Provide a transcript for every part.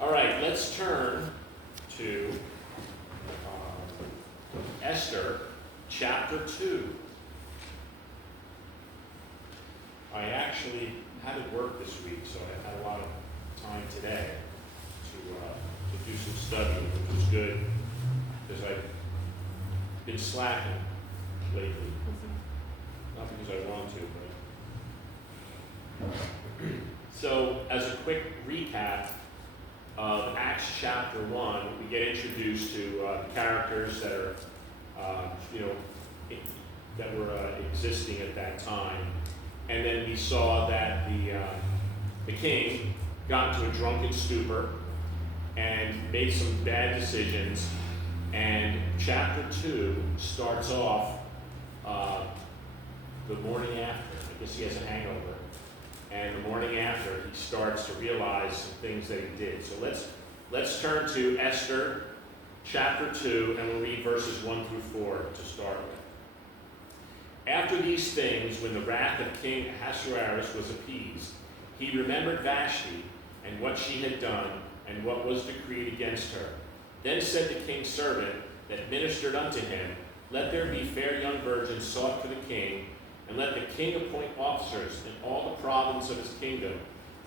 All right, let's turn to Esther chapter 2. I actually had to work this week, so I had a lot of time today to do some studying, which is good, because I've been slacking lately. Not because I want to, but... So, as a quick recap of Acts chapter 1, we get introduced to the characters that are, that were existing at that time. And then we saw that the king got into a drunken stupor and made some bad decisions. And chapter 2 starts off the morning after. I guess he has a hangover. And the morning after, he starts to realize some things that he did. So let's turn to Esther chapter 2, and we'll read verses 1 through 4 to start with. After these things, when the wrath of King Ahasuerus was appeased, he remembered Vashti and what she had done and what was decreed against her. Then said the king's servant that ministered unto him, Let there be fair young virgins sought for the king, and let the king appoint officers in all the province of his kingdom,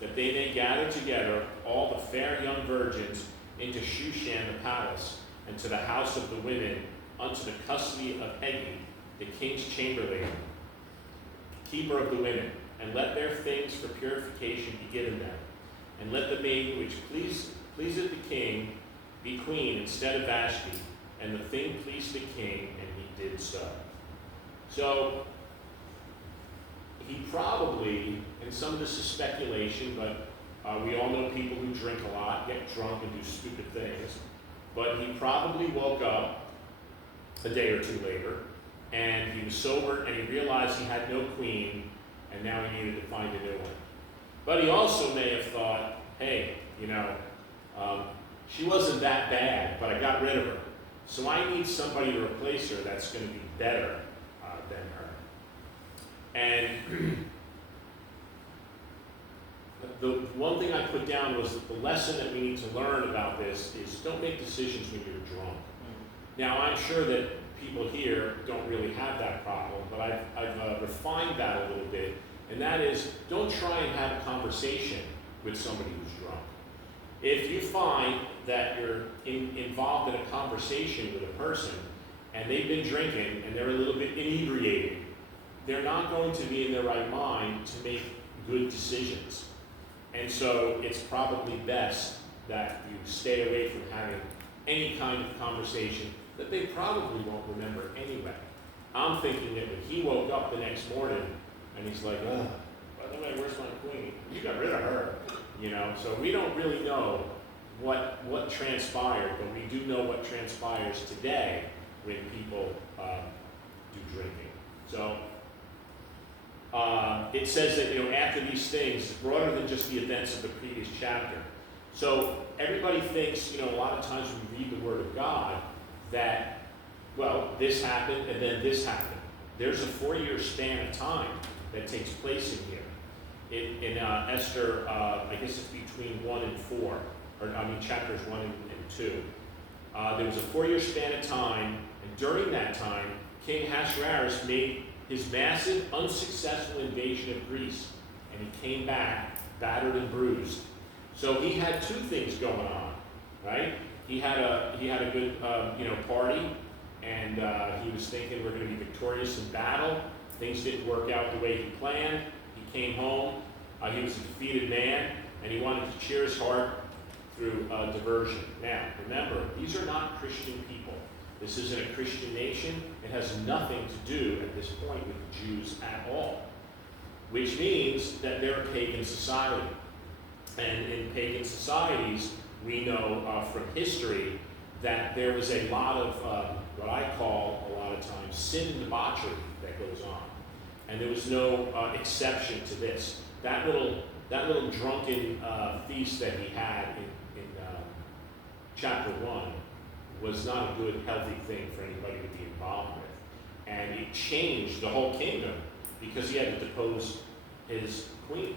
that they may gather together all the fair young virgins into Shushan the palace, and to the house of the women, unto the custody of Hegai, the king's chamberlain, keeper of the women, and let their things for purification be given them. And let the maid which pleaseth the king be queen instead of Vashti. And the thing pleased the king, and he did so. So, he probably, and some of this is speculation, but we all know people who drink a lot, get drunk, and do stupid things. But he probably woke up a day or two later, and he was sober, and he realized he had no queen, and now he needed to find a new one. But he also may have thought, hey, she wasn't that bad, but I got rid of her. So I need somebody to replace her that's going to be better than her. And the one thing I put down was that the lesson that we need to learn about this is don't make decisions when you're drunk. Now, I'm sure that people here don't really have that problem, but I've refined that a little bit, and that is don't try and have a conversation with somebody who's drunk. If you find that you're involved in a conversation with a person and they've been drinking and they're a little bit inebriated, they're not going to be in their right mind to make good decisions. And so it's probably best that you stay away from having any kind of conversation that they probably won't remember anyway. I'm thinking that when he woke up the next morning and he's like, by the way, where's my queen? You got rid of her. So we don't really know what transpired, but we do know what transpires today when people do drinking. So it says that, after these things, it's broader than just the events of the previous chapter. So everybody thinks, a lot of times when we read the Word of God, that, this happened and then this happened. There's a 4-year span of time that takes place in here. In Esther, I guess it's between 1 and 4, chapters 1 and 2. There was a 4-year span of time, and during that time, King Ahasuerus made his massive, unsuccessful invasion of Greece, and he came back battered and bruised. So he had two things going on, right? He had a good party, and he was thinking we're going to be victorious in battle. Things didn't work out the way he planned. He came home. He was a defeated man, and he wanted to cheer his heart through diversion. Now, remember, these are not Christian people. This isn't a Christian nation. It has nothing to do at this point with the Jews at all, which means that they're a pagan society. And in pagan societies, we know from history that there was a lot of what I call a lot of times sin and debauchery that goes on. And there was no exception to this. That little drunken feast that he had in chapter 1 was not a good, healthy thing for anybody to be involved with. And it changed the whole kingdom because he had to depose his queen.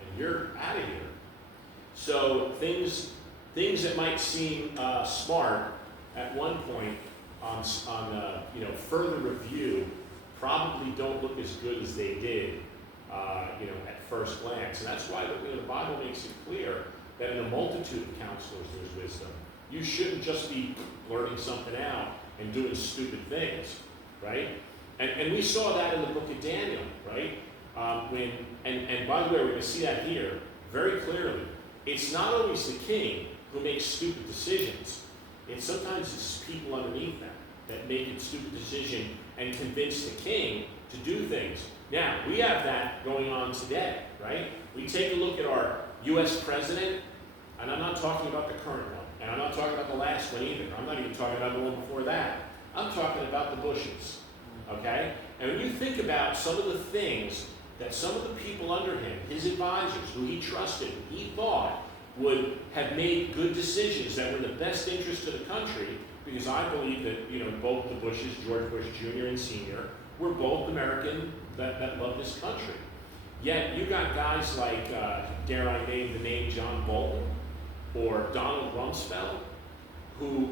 And you're out of here. So things things that might seem smart at one point on further review probably don't look as good as they did at first glance. And that's why the Bible makes it clear that in a multitude of counselors there's wisdom. You shouldn't just be blurting something out and doing stupid things, right? And we saw that in the book of Daniel, right? And by the way, we're going to see that here very clearly. It's not always the king who makes stupid decisions. Sometimes it's people underneath them that make a stupid decision and convince the king to do things. Now, we have that going on today, right? We take a look at our U.S. president, and I'm not talking about the current one, and I'm not talking about the last one either. I'm not even talking about the one before that. I'm talking about the Bushes, okay? And when you think about some of the things that some of the people under him, his advisors, who he trusted, he thought would have made good decisions that were in the best interest of the country, because I believe that both the Bushes, George Bush Jr. and Sr., were both American that loved this country. Yet you got guys like, dare I name the name John Bolton or Donald Rumsfeld, who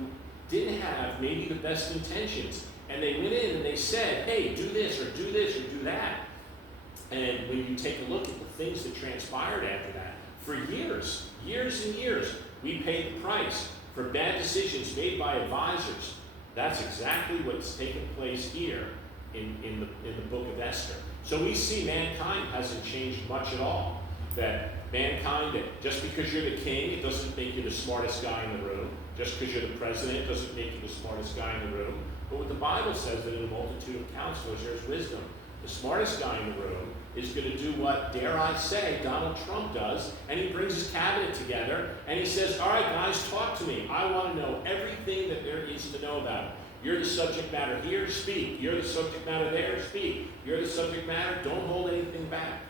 didn't have maybe the best intentions, and they went in and they said, hey, do this or do this or do that. And when you take a look at the things that transpired after that, for years and years, we paid the price for bad decisions made by advisors. That's exactly what's taken place here in the book of Esther. So we see mankind hasn't changed much at all. That mankind, that just because you're the king, it doesn't make you the smartest guy in the room. Just because you're the president doesn't make you the smartest guy in the room. But what the Bible says that in a multitude of counselors there's wisdom. The smartest guy in the room is going to do what, dare I say, Donald Trump does, and he brings his cabinet together, and he says, all right, guys, talk to me. I want to know everything that there is to know about it. You're the subject matter here, speak. You're the subject matter there, speak. You're the subject matter, don't hold anything back.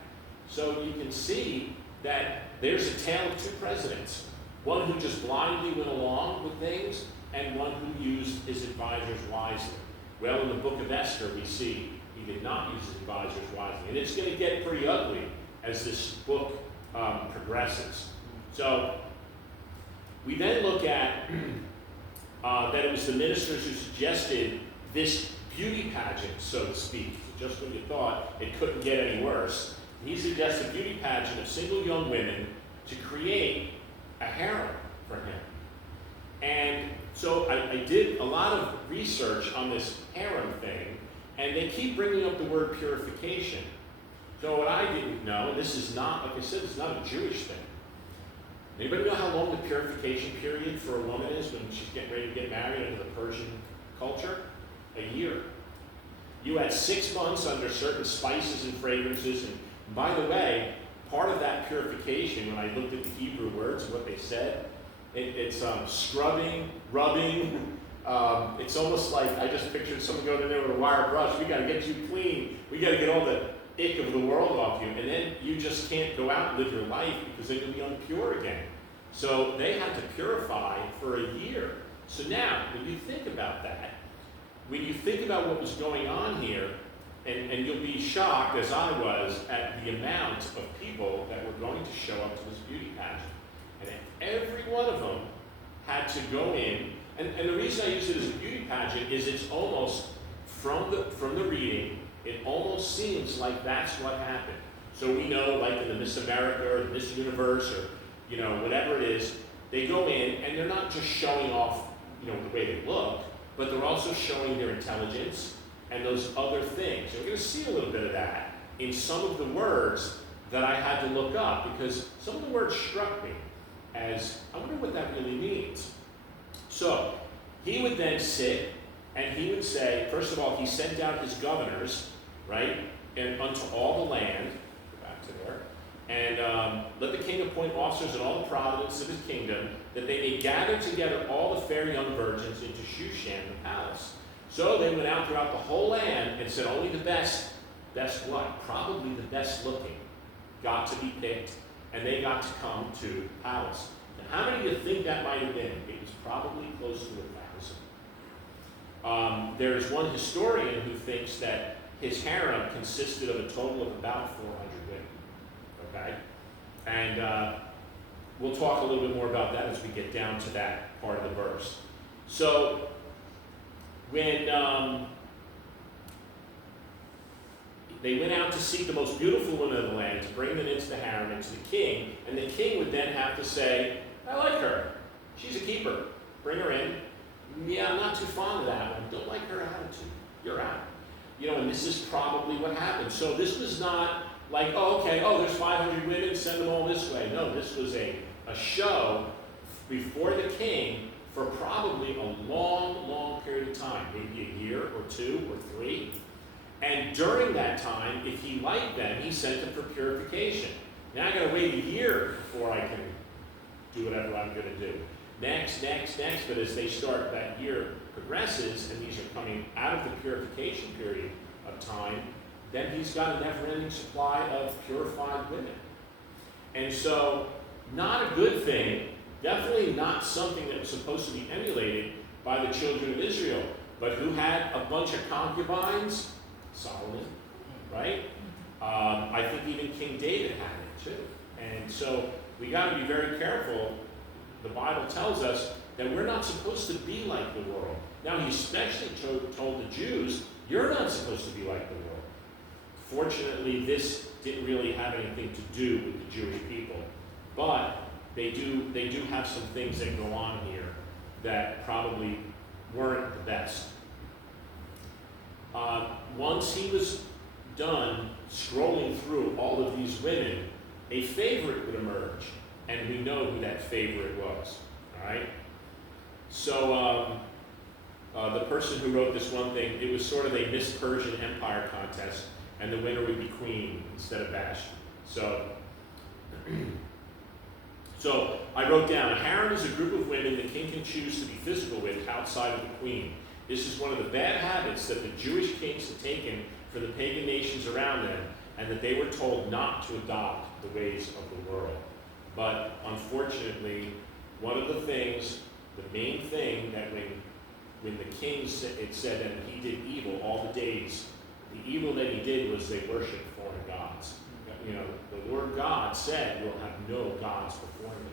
So you can see that there's a tale of two presidents. One who just blindly went along with things, and one who used his advisors wisely. Well, in the book of Esther, we see he did not use his advisors wisely. And it's going to get pretty ugly as this book progresses. So we then look at that it was the ministers who suggested this beauty pageant, so to speak. Just when you thought it couldn't get any worse, he suggested a beauty pageant of single young women to create a harem for him. And so I did a lot of research on this harem thing, and they keep bringing up the word purification. So what I didn't know, this is not, like I said, it's not a Jewish thing. Anybody know how long the purification period for a woman is when she's getting ready to get married under the Persian culture? A year. You had 6 months under certain spices and fragrances, and by the way, part of that purification, when I looked at the Hebrew words and what they said, it's scrubbing, rubbing. It's almost like I just pictured someone going in there with a wire brush. We got to get you clean. We got to get all the ick of the world off you. And then you just can't go out and live your life because then you'll be impure again. So they had to purify for a year. So now, when you think about that, when you think about what was going on here, and you'll be shocked, as I was, at the amount of people that were going to show up to this beauty pageant. And every one of them had to go in, and the reason I use it as a beauty pageant is it's almost, from the reading, it almost seems like that's what happened. So we know, like in the Miss America or the Miss Universe or, whatever it is, they go in and they're not just showing off, the way they look, but they're also showing their intelligence and those other things. And we're going to see a little bit of that in some of the words that I had to look up, because some of the words struck me as, I wonder what that really means. So he would then sit and he would say, first of all, he sent out his governors, right, and unto all the land, go back to there, and let the king appoint officers in all the provinces of his kingdom, that they may gather together all the fair young virgins into Shushan the palace. So they went out throughout the whole land and said only the best what? Probably the best looking got to be picked, and they got to come to the palace. Now, how many of you think that might have been? It was probably close to 1,000. There is one historian who thinks that his harem consisted of a total of about 400 women. Okay? And we'll talk a little bit more about that as we get down to that part of the verse. So, when they went out to seek the most beautiful women of the land to bring them into the harem and to the king, and the king would then have to say, I like her. She's a keeper. Bring her in. Yeah, I'm not too fond of that one. Don't like her attitude. You're out. And this is probably what happened. So this was not like, there's 500 women, send them all this way. No, this was a show before the king for probably a long, long period of time, maybe a year or 2 or 3. And during that time, if he liked them, he sent them for purification. Now I gotta wait a year before I can do whatever I'm gonna do. Next, but as that year progresses, and these are coming out of the purification period of time, then he's got a never-ending supply of purified women. And so, not a good thing, definitely not something that was supposed to be emulated by the children of Israel. But who had a bunch of concubines? Solomon, right? I think even King David had it too. And so we got to be very careful. The Bible tells us that we're not supposed to be like the world. Now, he especially told the Jews, you're not supposed to be like the world. Fortunately, this didn't really have anything to do with the Jewish people. But they do have some things that go on here that probably weren't the best. Once he was done scrolling through all of these women, a favorite would emerge, and we know who that favorite was. All right. So the person who wrote this one thing, it was sort of a Miss Persian Empire contest, and the winner would be Queen instead of Vashti. So I wrote down, a harem is a group of women the king can choose to be physical with outside of the queen. This is one of the bad habits that the Jewish kings had taken for the pagan nations around them, and that they were told not to adopt the ways of the world. But unfortunately, one of the things, the main thing that when the king it said that he did evil all the days, the evil that he did was they worshiped foreign gods. The Lord God said, you'll have no gods before me.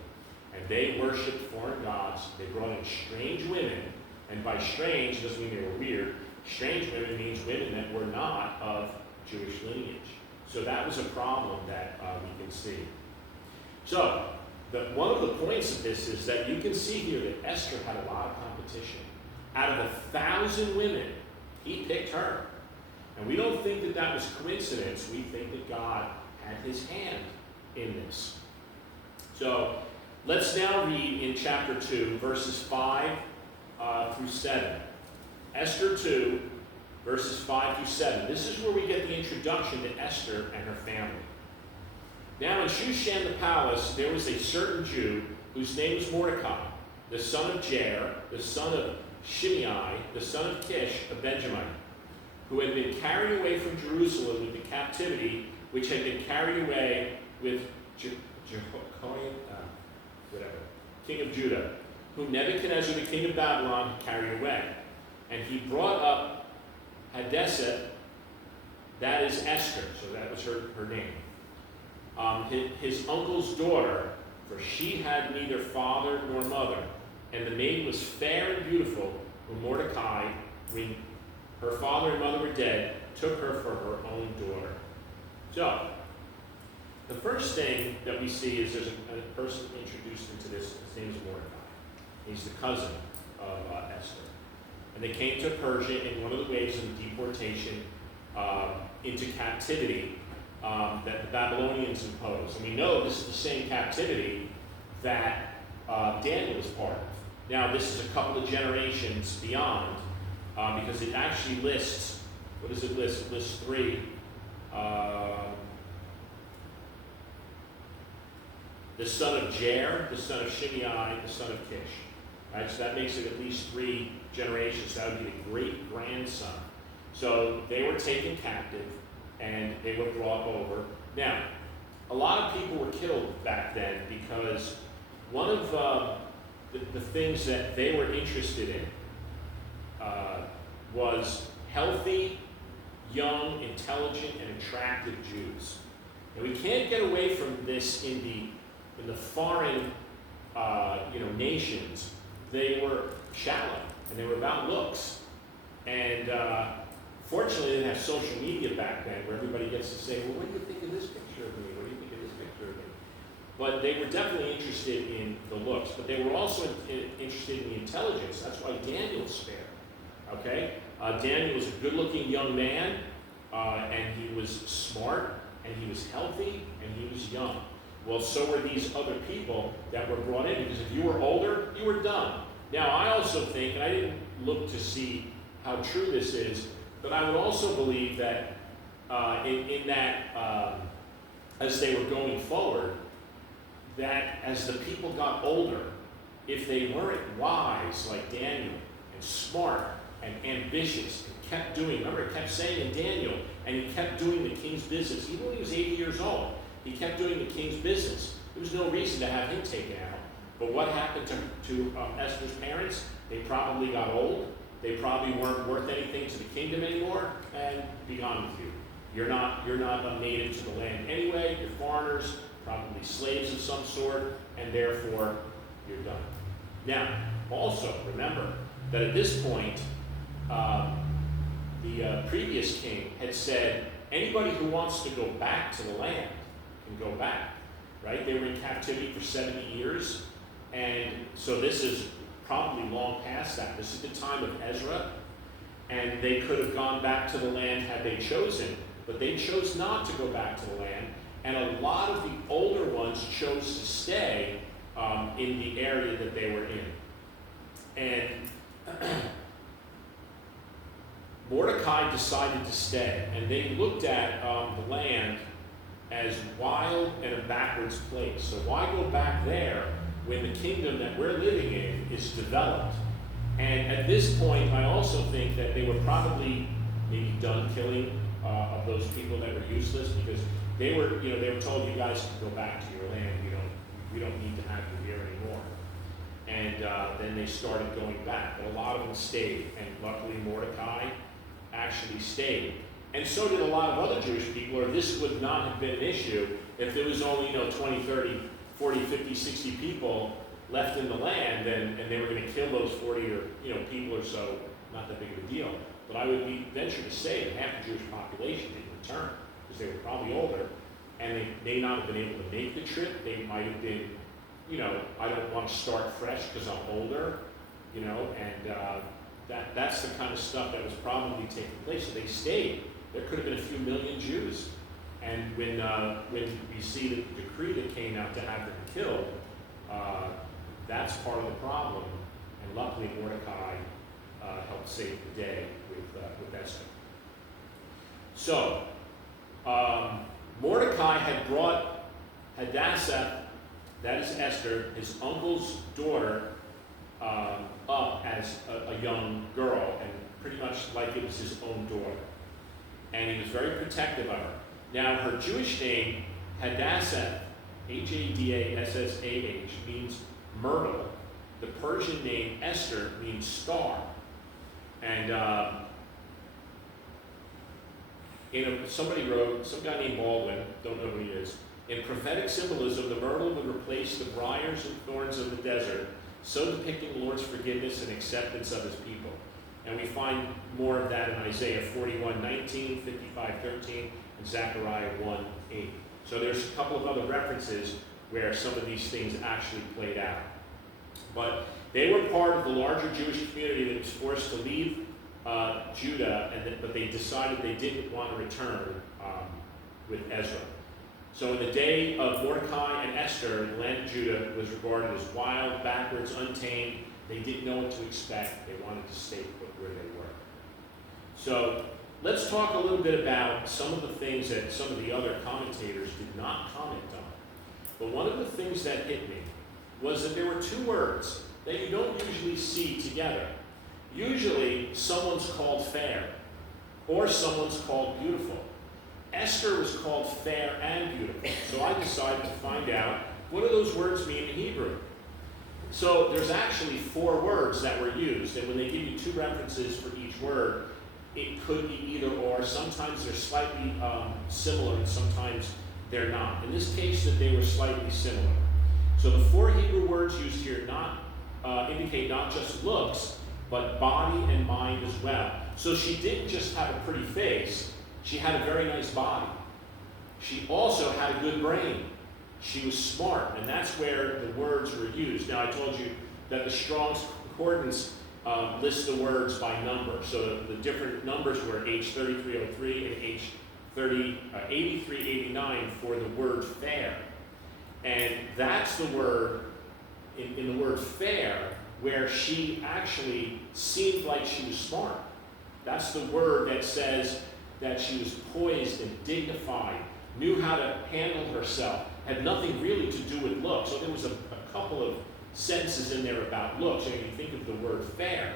And they worshiped foreign gods. They brought in strange women. And by strange, doesn't mean they were weird. Strange women means women that were not of Jewish lineage. So that was a problem that we can see. So, one of the points of this is that you can see here that Esther had a lot of competition. Out of 1,000 women, he picked her. And we don't think that that was coincidence. We think that God had his hand in this. So, let's now read in chapter 2, verses 5 through 7. Esther 2, verses 5 through 7. This is where we get the introduction to Esther and her family. Now in Shushan the palace, there was a certain Jew whose name was Mordecai, the son of Jair, the son of Shimei, the son of Kish, a Benjamite, who had been carried away from Jerusalem with the captivity which had been carried away with Jehoiakim, king of Judah, whom Nebuchadnezzar, the king of Babylon, had carried away. And he brought up Hadassah, that is Esther, so that was her name, his uncle's daughter, for she had neither father nor mother. And the maid was fair and beautiful, whom Mordecai, when her father and mother were dead, took her for her own daughter. So, the first thing that we see is there's a person introduced into this. His name is Mordecai. He's the cousin of Esther. And they came to Persia in one of the waves of deportation into captivity that the Babylonians imposed. And we know this is the same captivity that Daniel was part of. Now, this is a couple of generations beyond, because it actually lists, what does it list? It lists 3. The son of Jair, the son of Shimei, the son of Kish. Right, so that makes it at least 3 generations. That would be the great-grandson. So they were taken captive, and they were brought over. Now, a lot of people were killed back then because one of the things that they were interested in was healthy, young, intelligent, and attractive Jews. And we can't get away from this in the in the foreign nations, they were shallow and they were about looks. And fortunately, they didn't have social media back then where everybody gets to say, well, what do you think of this picture of me? What do you think of this picture of me? But they were definitely interested in the looks, but they were also interested in the intelligence. That's why Daniel's spared. Okay? Daniel was a good-looking young man, and he was smart, and he was healthy, and he was young. Well, so were these other people that were brought in, because if you were older, you were done. Now, I also think, and I didn't look to see how true this is, but I would also believe that as they were going forward, that as the people got older, if they weren't wise like Daniel, and smart, and ambitious, and kept doing, remember it kept saying in Daniel, and he kept doing the king's business, even when he was 80 years old, he kept doing the king's business. There was no reason to have him taken out. But what happened to Esther's parents? They probably got old, they probably weren't worth anything to the kingdom anymore, and be gone with you. You're not a native to the land anyway, you're foreigners, probably slaves of some sort, and therefore you're done. Now, also remember that at this point, the previous king had said, anybody who wants to go back to the land can go back, right? They were in captivity for 70 years, and so this is probably long past that. This is the time of Ezra, and they could have gone back to the land had they chosen, but they chose not to go back to the land, and a lot of the older ones chose to stay in the area that they were in. And Mordecai decided to stay, and they looked at the land as wild and a backwards place. So why go back there when the kingdom that we're living in is developed? And at this point, I also think that they were probably maybe done killing of those people that were useless, because they were told, you guys can go back to your land. We don't need to have you here anymore. And then they started going back, but a lot of them stayed, and luckily Mordecai actually stayed. And so did a lot of other Jewish people, or this would not have been an issue if there was only 20, 30, 40, 50, 60 people left in the land, and they were going to kill those 40 or people or so, not that big of a deal. But I would venture to say that half the Jewish population didn't return, because they were probably older, and they may not have been able to make the trip. They might have been, I don't want to start fresh because I'm older, and that's the kind of stuff that was probably taking place. So they stayed. There could have been a few million Jews. And when we see the decree that came out to have them killed, that's part of the problem. And luckily Mordecai helped save the day with Esther. So, Mordecai had brought Hadassah, that is Esther, his uncle's daughter, up as a young girl, and pretty much like it was his own daughter. And he was very protective of her. Now, her Jewish name, Hadassah, Hadassash, means myrtle. The Persian name, Esther, means star. And somebody wrote, some guy named Baldwin, don't know who he is, in prophetic symbolism, the myrtle would replace the briars and thorns of the desert, so depicting the Lord's forgiveness and acceptance of his people. And we find more of that in Isaiah 41:19, 55:13, and Zechariah 1:8. So there's a couple of other references where some of these things actually played out. But they were part of the larger Jewish community that was forced to leave Judah, but they decided they didn't want to return with Ezra. So in the day of Mordecai and Esther, the land of Judah was regarded as wild, backwards, untamed. They didn't know what to expect. They wanted to stay put where they were. So let's talk a little bit about some of the things that some of the other commentators did not comment on. But one of the things that hit me was that there were two words that you don't usually see together. Usually, someone's called fair, or someone's called beautiful. Esther was called fair and beautiful. So I decided to find out, what do those words mean in Hebrew? So there's actually 4 words that were used, and when they give you 2 references for each word, it could be either or. Sometimes they're slightly similar, and sometimes they're not. In this case, that they were slightly similar. So the 4 Hebrew words used here indicate not just looks, but body and mind as well. So she didn't just have a pretty face, she had a very nice body. She also had a good brain. She was smart, and that's where the words were used. Now I told you that the Strong's Concordance lists the words by number. So the different numbers were H3303 and H8389 for the word fair. And that's the word, in the word fair, where she actually seemed like she was smart. That's the word that says that she was poised and dignified, knew how to handle herself, had nothing really to do with looks. So there was a couple of sentences in there about looks, and you think of the word fair.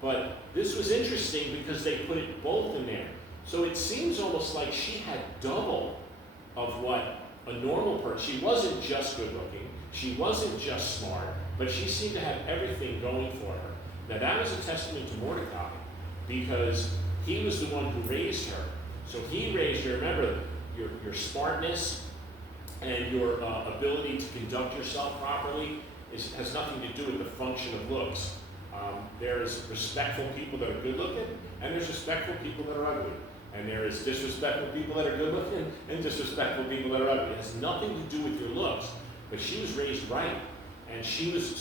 But this was interesting because they put it both in there. So it seems almost like she had double of what a normal person. She wasn't just good looking, she wasn't just smart, but she seemed to have everything going for her. Now that was a testament to Mordecai, because he was the one who raised her. So he raised her. Remember, your smartness and your ability to conduct yourself properly has nothing to do with the function of looks. There's respectful people that are good looking, and there's respectful people that are ugly. And there is disrespectful people that are good looking, and disrespectful people that are ugly. It has nothing to do with your looks. But she was raised right, and she was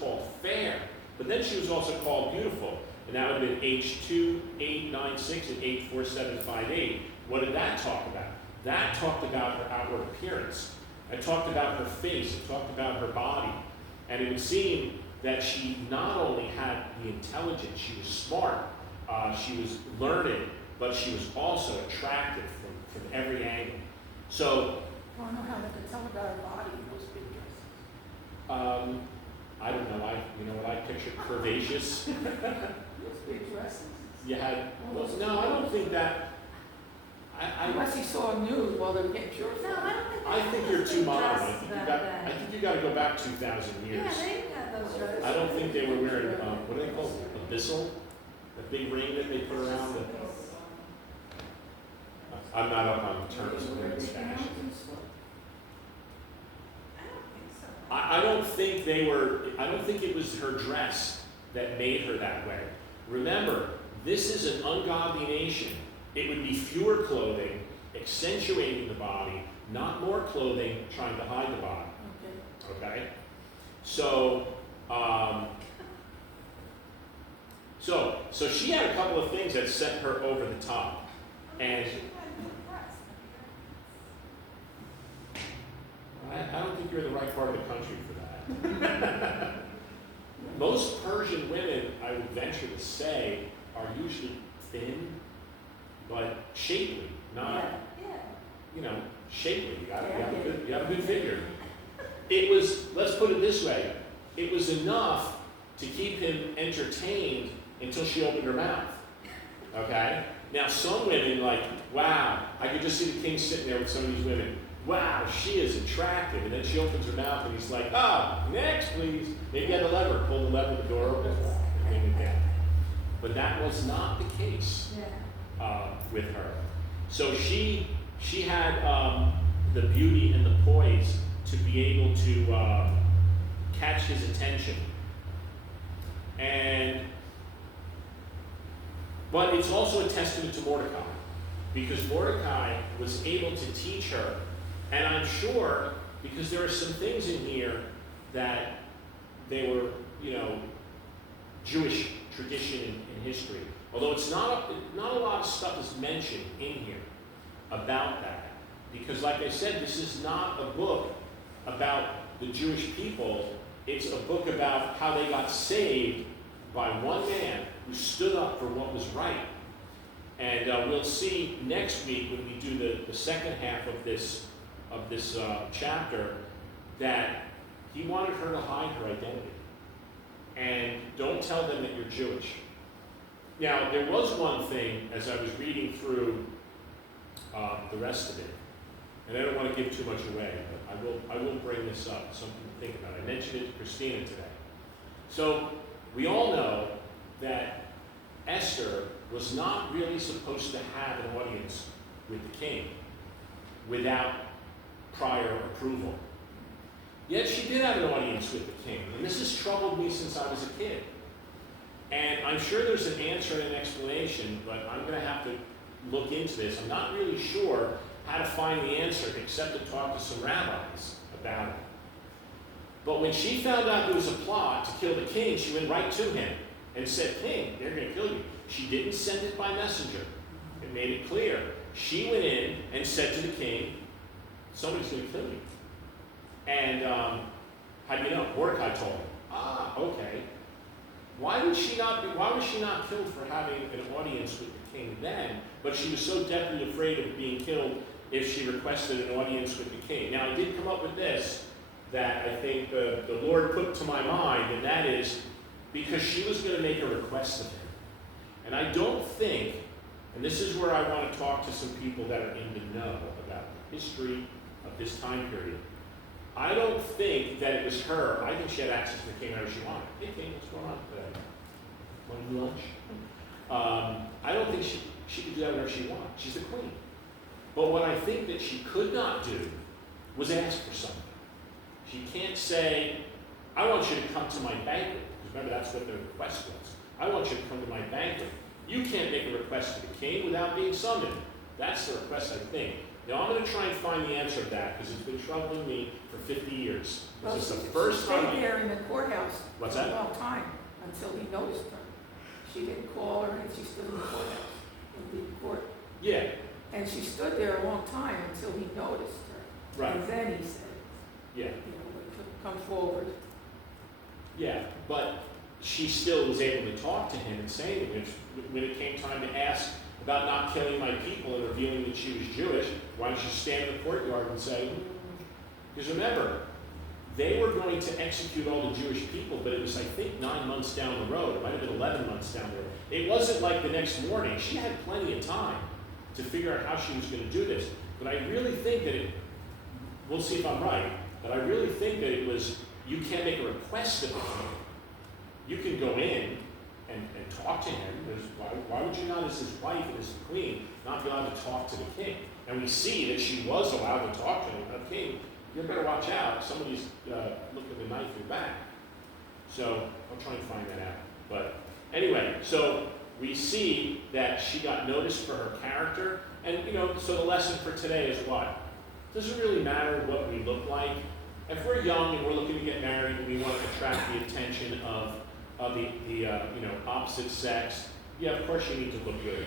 called fair. But then she was also called beautiful, and that would have been H2896 and H4758. What did that talk about? That talked about her outward appearance. It talked about her face. It talked about her body. And it would seem that she not only had the intelligence, she was smart, she was learned, but she was also attractive from every angle. So, I don't know how they could tell about her body in those big dresses. I don't know. I pictured curvaceous. Those big dresses. You had. Well, no, I don't think that. Unless you saw a nude while they were getting purified. No, I don't think. I think you're too modern. I That think you got to go back 2,000 years. Yeah, they had those dresses. I don't think they were wearing what do they call it? Abyssal? The big ring that they put around the. I'm not up on the terms of women's fashion. I don't think so. I don't think it was her dress that made her that way. Remember, this is an ungodly nation. It would be fewer clothing, accentuating the body, not more clothing, trying to hide the body. Okay? So she had a couple of things that set her over the top. And I don't think you're in the right part of the country for that. Most Persian women, I would venture to say, are usually thin, but shapely, not, shapely. You have a good figure. It was, let's put it this way, it was enough to keep him entertained until she opened her mouth. Okay? Now some women wow, I could just see the king sitting there with some of these women. Wow, she is attractive. And then she opens her mouth and he's like, next please. Maybe you had the lever, pull the lever, the door opens, and bring it down. But that was not the case with her. So she had the beauty and the poise to be able to catch his attention. But it's also a testament to Mordecai, because Mordecai was able to teach her, and I'm sure, because there are some things in here that they were, Jewish tradition and history. Although it's not a lot of stuff is mentioned in here about that, because like I said, this is not a book about the Jewish people. It's a book about how they got saved by one man who stood up for what was right. And we'll see next week when we do the second half of this chapter that he wanted her to hide her identity. And don't tell them that you're Jewish. Now, there was one thing as I was reading through the rest of it, and I don't want to give too much away, but I will bring this up, something to think about. I mentioned it to Christina today. So we all know that Esther was not really supposed to have an audience with the king without prior approval. Yet she did have an audience with the king, and this has troubled me since I was a kid. And I'm sure there's an answer and an explanation, but I'm going to have to look into this. I'm not really sure how to find the answer except to talk to some rabbis about it. But when she found out there was a plot to kill the king, she went right to him and said, "King, they're going to kill you." She didn't send it by messenger. It made it clear. She went in and said to the king, "Somebody's going to kill you." And how do you know? Mordecai told him. Ah, okay. Why was she not killed for having an audience with the king then? But she was so deathly afraid of being killed if she requested an audience with the king. Now I did come up with this that I think the Lord put to my mind, and that is because she was going to make a request of him. And I don't think, and this is where I want to talk to some people that are in the know about the history of this time period. I don't think that it was her. I think she had access to the king whenever she wanted. "Hey king, what's going on today? Want to do lunch?" I don't think she could do that whenever she wanted. She's the queen. But what I think that she could not do was ask for something. She can't say, "I want you to come to my banquet." Because remember, that's what the request was. "I want you to come to my banquet." You can't make a request to the king without being summoned. That's the request, I think. Now, I'm going to try and find the answer to that because it's been troubling me for 50 years. Well, This is the she first time. stayed there in the courthouse What's for that? a long time until he noticed her. She didn't call her, and she stood in the courthouse, in the court. Yeah, And she stood there a long time until he noticed her. right. And then he said, Yeah, come forward. yeah. But she still was able to talk to him and say to him, when it came time to ask about not killing my people and revealing that she was Jewish, why don't you stand in the courtyard and say, because remember, they were going to execute all the Jewish people, but it was, I think, 9 months down the road. It might have been 11 months down the road. It wasn't like the next morning. She had plenty of time to figure out how she was going to do this. But I really think that we'll see if I'm right, but I really think that it was, you can't make a request of the king. You can go in and talk to him. Why would you not, as his wife and his queen, not be allowed to talk to the king? And we see that she was allowed to talk to him. The king, you better watch out. Somebody's looking to knife your back. So I'll try and find that out. But anyway, so we see that she got noticed for her character. And, so the lesson for today is what? It doesn't really matter what we look like. If we're young and we're looking to get married and we want to attract the attention of the opposite sex, yeah, of course you need to look good.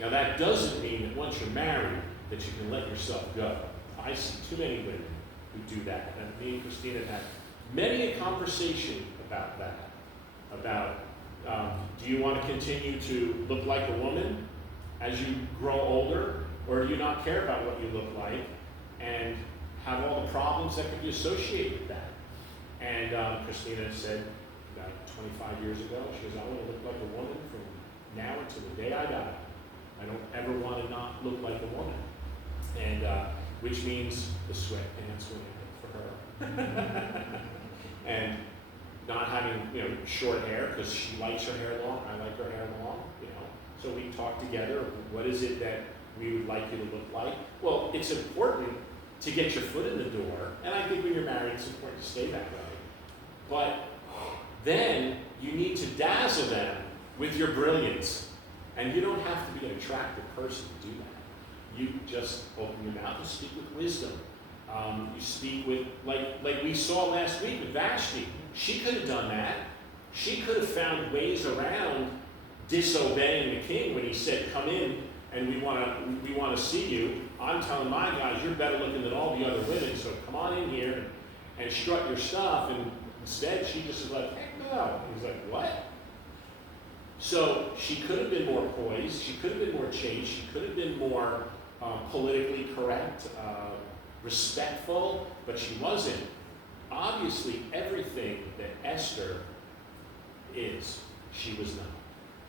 Now that doesn't mean that once you're married that you can let yourself go. I see too many women who do that. And me and Christina have had many a conversation about that. About, do you want to continue to look like a woman as you grow older, or do you not care about what you look like and have all the problems that could be associated with that? And Christina said about 25 years ago, she goes, "I want to look like a woman from now until the day I die. I don't ever want to not look like a woman." And which means the sweatpants for her. And not having, short hair because she likes her hair long. I like her hair long, So we talk together. What is it that we would like you to look like? Well, it's important to get your foot in the door, and I think when you're married, it's important to stay that way. But then you need to dazzle them with your brilliance, and you don't have to be an attractive person to do that. You just open your mouth and speak with wisdom. You speak with, like we saw last week with Vashti. She could have done that. She could have found ways around disobeying the king when he said, "Come in and we want to see you. I'm telling my guys, you're better looking than all the other women, so come on in here and strut your stuff." And instead, she just is like, "Heck no." He's like, "What?" So she could have been more poised. She could have been more chaste. She could have been more politically correct, respectful, but she wasn't. Obviously, everything that Esther is, she was not.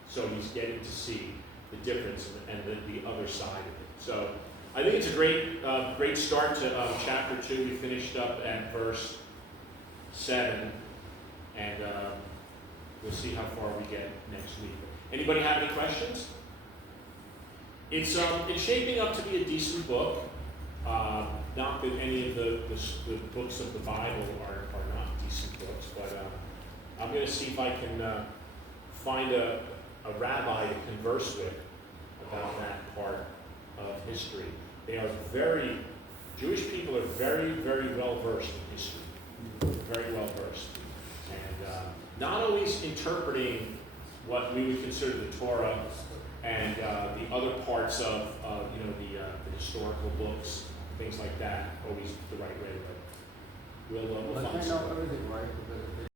So he's getting to see the difference and the other side of it. So I think it's a great start to chapter 2. We finished up at verse 7, and we'll see how far we get next week. Anybody have any questions? It's shaping up to be a decent book. not that any of the books of the Bible are not decent books, but I'm going to see if I can find a rabbi to converse with about that part of history. They are Jewish people are very, very well versed in history. Very well versed. And not always interpreting what we would consider the Torah and the other parts of the historical books, things like that, always the right way. But we'll But find they some. know everything, right? Because